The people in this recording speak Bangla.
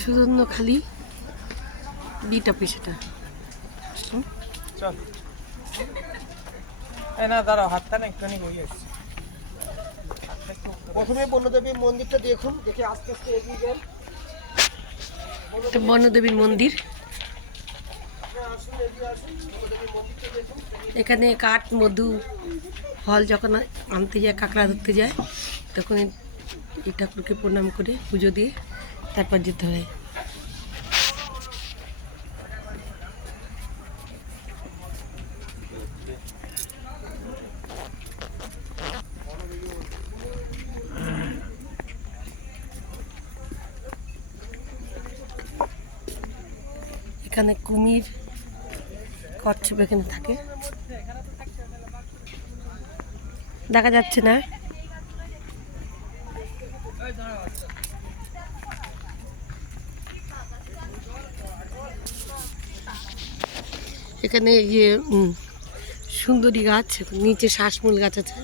সুজন্যখালি বিট অফিস এটা। চল না দাঁড়াও, হাতটা না একটুখানি বই আসছে। প্রথমে বনদেবী মন্দিরটা দেখুন, দেখে আস্তে আস্তে এগিয়ে যান। বনদেবীর মন্দির, এখানে কাঠ মধু ফল যখন আনতে যায়, কাঁকড়া ধরতে যায়, তখন এই ঠাকুরকে প্রণাম করে পুজো দিয়ে তারপর যেতে হয়। এখানে কুমির, কচ্ছপ এখানে থাকে, দেখা যাচ্ছে না। এখানে সুন্দরী গাছ, নিচে শ্বাসমূল গাছ আছে।